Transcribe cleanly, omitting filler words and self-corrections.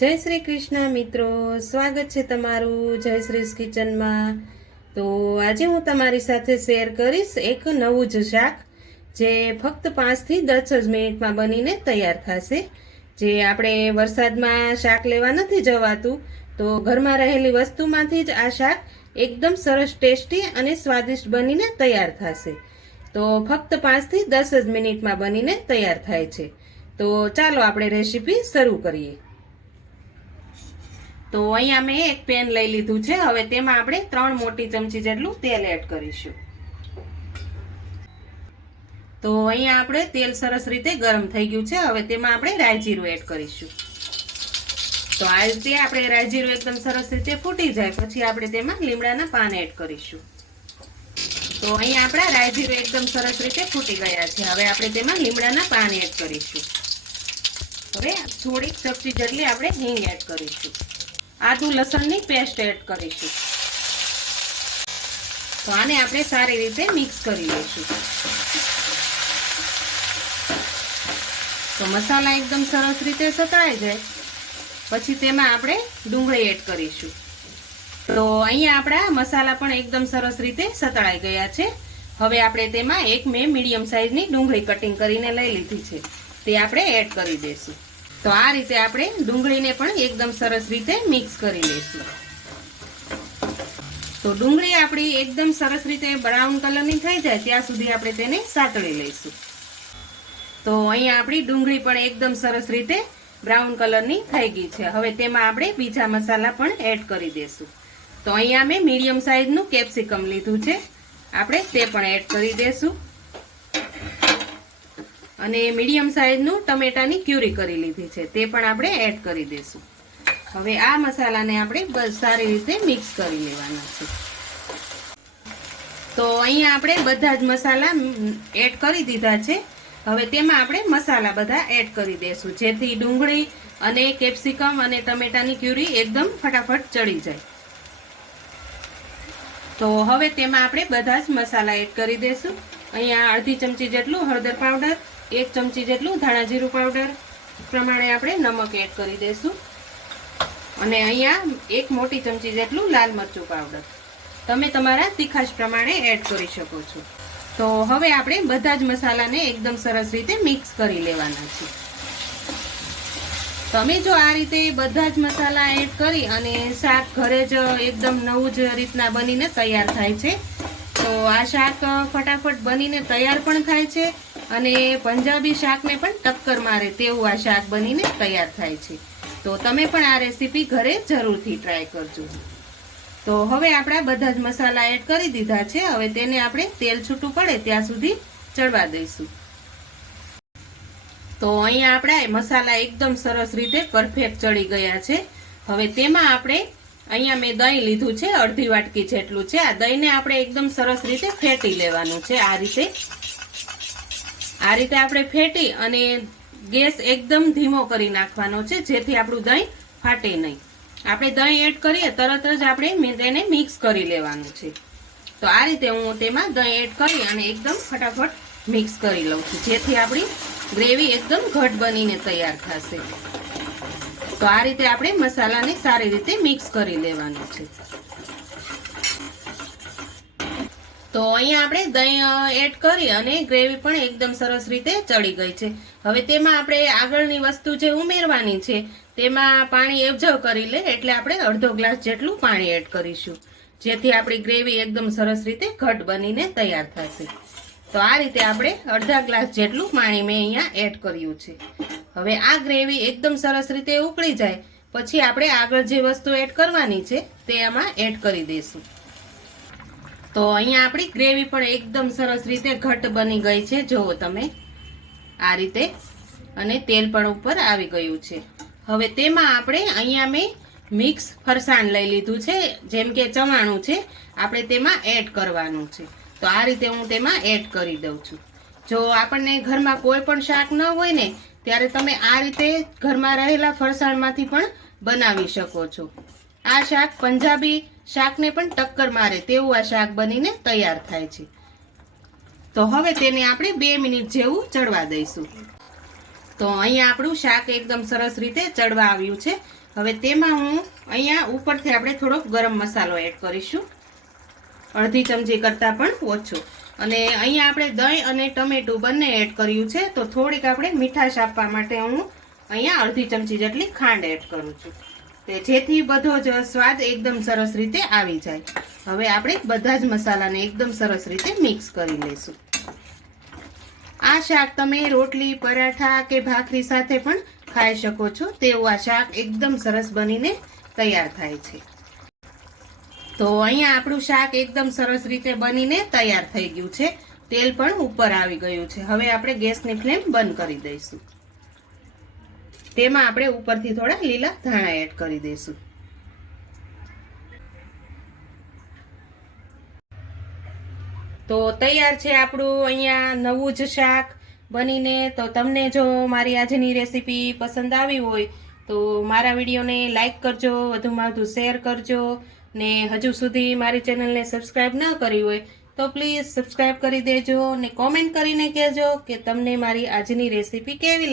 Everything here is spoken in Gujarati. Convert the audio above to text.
જય શ્રી કૃષ્ણ મિત્રો, સ્વાગત છે તમારું જયશ્રીસ કિચનમાં। તો આજે હું તમારી સાથે શેર કરીશ એક નવું જ શાક જે ફક્ત 5 થી 10 જ મિનિટમાં બનીને તૈયાર થશે। જે આપણે વરસાદમાં શાક લેવા નથી જવાતું, તો ઘરમાં રહેલી વસ્તુમાંથી જ આ શાક એકદમ સરસ ટેસ્ટી અને સ્વાદિષ્ટ બનીને તૈયાર થશે। તો ફક્ત 5 થી 10 જ મિનિટમાં બનીને તૈયાર થાય છે। તો ચાલો આપણે રેસીપી શરૂ કરીએ। તો અહીંયા મેં એક પેન લઈ લીધું છે। હવે તેમાં આપણે 3 મોટી ચમચી જેટલું તેલ એડ કરીશું। તો અહીંયા આપણે તેલ સરસ રીતે ગરમ થઈ ગયું છે। હવે તેમાં આપણે રાઈ જીરું એડ કરીશું। તો આ રીતે આપણે રાઈ જીરું એકદમ સરસ રીતે ફૂટી જાય પછી આપણે તેમાં લીમડાના પાન એડ કરીશું। તો અહીંયા આપણા રાઈ જીરું એકદમ સરસ રીતે ફૂટી ગયા છે। હવે આપણે તેમાં લીમડાના પાન એડ કરીશું। હવે થોડીક ચપટી જેટલી આપણે હિંગ એડ કરીશું। આદુ લસણની પેસ્ટ એડ કરીશું। તો આને આપણે સારી રીતે મિક્સ કરી લઈશું। તો મસાલા એકદમ સરસ રીતે સતળાઈ જાય પછી તેમાં આપણે ડુંગળી એડ કરીશું। તો અહીંયા આપણા મસાલા પણ એકદમ સરસ રીતે સતળાઈ ગયા છે। હવે આપણે તેમાં એક મેં મીડિયમ સાઈઝની ડુંગળી કટિંગ કરીને લઈ લીધી છે, તે આપણે એડ કરી દઈશું। તો આ રીતે આપણે ડુંગળીને પણ એકદમ સરસ રીતે મિક્સ કરી લઈશું। તો ડુંગળી આપણી એકદમ સરસ રીતે બ્રાઉન કલરની થઈ જાય ત્યાં સુધી આપણે તેને સાતળી લઈશું। તો અહીંયા આપણી ડુંગળી પણ એકદમ સરસ રીતે બ્રાઉન કલરની થઈ ગઈ છે। હવે તેમાં આપણે બીજા મસાલા પણ એડ કરી દઈશું। તો અહીંયા મેં મીડિયમ સાઈઝનું કેપ્સિકમ લીધું છે, આપણે તે પણ એડ કરી દઈશું। અને મીડિયમ સાઈઝનું ટમેટાની ક્યુરી કરી લીધી છે, તે પણ આપણે એડ કરી દઈશું। હવે આ મસાલાને આપણે બસ સારી રીતે મિક્સ કરી લેવાના છે। તો અહીંયા આપણે બધા જ મસાલા એડ કરી દીધા છે। હવે તેમાં આપણે મસાલા બધા એડ કરી દઈશું જેથી ડુંગળી અને કેપ્સિકમ અને ટમેટાની ક્યુરી એકદમ ફટાફટ ચડી જાય। તો હવે તેમાં આપણે બધા જ મસાલા એડ કરી દઈશું। અહીંયા અડધી ચમચી જેટલું હળદર પાવડર, 1 ચમચી જેટલું ધાણા જીરું પાવડર પ્રમાણે આપણે નમક એડ કરી દઈશું। અને અહીંયા 1 મોટી ચમચી જેટલું લાલ મરચું પાવડર, તમે તમારા તીખાશ પ્રમાણે એડ કરી શકો છો। તો હવે આપણે બધા જ મસાલાને એકદમ સરસ રીતે મિક્સ કરી લેવાના છે। તમે જો આ રીતે બધા જ મસાલા એડ કરી અને શાક ઘરે જ એકદમ નવું જ રીતના બનીને તૈયાર થાય છે। તો આ શાક ફટાફટ બનીને તૈયાર પણ થાય છે અને પંજાબી શાકને પણ ટક્કર મારે તેવું આ શાક બનીને તૈયાર થાય છે। તો તમે પણ આ રેસીપી ઘરે જરૂરથી ટ્રાય કરજો। તો હવે આપણા બધા જ મસાલા એડ કરી દીધા છે। હવે તેને આપણે તેલ છૂટું પડે ત્યાં સુધી ચડવા દઈશું। તો અહીંયા આપણા મસાલા એકદમ સરસ રીતે પરફેક્ટ ચડી ગયા છે। હવે તેમાં આપણે અહીંયા મેં દહીં લીધું છે, અડધી વાટકી જેટલું છે। આ દહીંને આપણે એકદમ સરસ રીતે ફેટી લેવાનું છે। આ રીતે આપણે ફેટી અને ગેસ એકદમ ધીમો કરી નાખવાનો છે જેથી આપણું દહીં ફાટે નહીં। આપણે દહીં એડ કરીએ તરત જ આપણે તેને મિક્સ કરી લેવાનું છે। તો આ રીતે હું તેમાં દહીં એડ કરી અને એકદમ ફટાફટ મિક્સ કરી લઉં છું જેથી આપણી ગ્રેવી એકદમ ઘટ બનીને તૈયાર થશે। તો આ રીતે આપણે મસાલાને સારી રીતે મિક્સ કરી લેવાનું છે। તો અહીંયા આપણે દહીં એડ કરી અને ગ્રેવી પણ એકદમ સરસ રીતે ચડી ગઈ છે। હવે તેમાં આપણે આગળની વસ્તુ જે ઉમેરવાની છે તેમાં પાણી એવઝવ કરી લે એટલે આપણે અડધો ગ્લાસ જેટલું પાણી એડ કરીશું જેથી આપણી ગ્રેવી એકદમ સરસ રીતે ઘટ બનીને તૈયાર થશે। તો આ રીતે આપણે અડધા ગ્લાસ જેટલું પાણી મેં અહીંયા એડ કર્યું છે। હવે આ ગ્રેવી એકદમ સરસ રીતે ઉકળી જાય પછી આપણે આગળ જે વસ્તુ એડ કરવાની છે તે આમાં એડ કરી દઈશું। તો અહીંયા આપણી ગ્રેવી પણ એકદમ સરસ રીતે ઘટ બની ગઈ છે, જુઓ તમે આ રીતે, અને તેલ પણ ઉપર આવી ગયું છે। હવે તેમાં આપણે અહીંયા મેં મિક્સ ફરસાણ લઈ લીધું છે, જેમ કે ચવાણું છે, આપણે તેમાં એડ કરવાનું છે। તો આ રીતે હું તેમાં એડ કરી દઉં છું। જો આપણને ઘરમાં કોઈ પણ શાક ન હોય ને ત્યારે તમે આ રીતે ઘરમાં રહેલા ફરસાણમાંથી પણ બનાવી શકો છો। આ શાક પંજાબી શાકને પણ ટક્કર મારે તેવું આ શાક બનીને તૈયાર થાય છે। તો હવે તેને આપણે 2 મિનિટ જેવું ચડવા દઈશું। તો અહીંયા આપણું શાક એકદમ સરસ રીતે ચડવા આવ્યું છે। હવે તેમાં હું અહીંયા ઉપરથી આપણે થોડોક ગરમ મસાલો એડ કરીશું, અડધી ચમચી કરતાં પણ ઓછો. અને અહીંયા આપણે દહીં અને ટમેટું બંને એડ કર્યું છે, તો થોડીક આપણે મીઠાશ આપવા માટે હું અહીંયા અડધી ચમચી જેટલી ખાંડ એડ કરું છું, જેથી બધો જ સ્વાદ એકદમ સરસ રીતે આવી જાય. હવે આપણે બધા જ મસાલાને એકદમ સરસ રીતે મિક્સ કરી લઈશું. આ શાક તમે રોટલી, પરાઠા કે ભાખરી સાથે પણ ખાઈ શકો છો, તેવું આ શાક એકદમ સરસ બનીને તૈયાર થાય છે. તો અહીંયા આપણું શાક એકદમ સરસ રીતે બનીને તૈયાર થઈ ગયું છે, તેલ પણ ઉપર આવી ગયું છે. હવે આપણે ગેસની ફ્લેમ બંધ કરી દઈશું. તેમાં આપણે ઉપરથી થોડા લીલા ધાણા એડ કરી દઈશું. તો તૈયાર છે આપણું અહીંયા નવું જ શાક બનીને. તો તમને જો મારી આજની રેસીપી પસંદ આવી હોય તો મારા વિડીયોને લાઈક કરજો, વધુમાં વધુ શેર કરજો, ને હજુ સુધી મારી ચેનલને સબસ્ક્રાઈબ ન કરી હોય તો પ્લીઝ સબસ્ક્રાઈબ કરી દેજો, ને કોમેન્ટ કરીને કહેજો કે તમને મારી આજની રેસીપી કેવી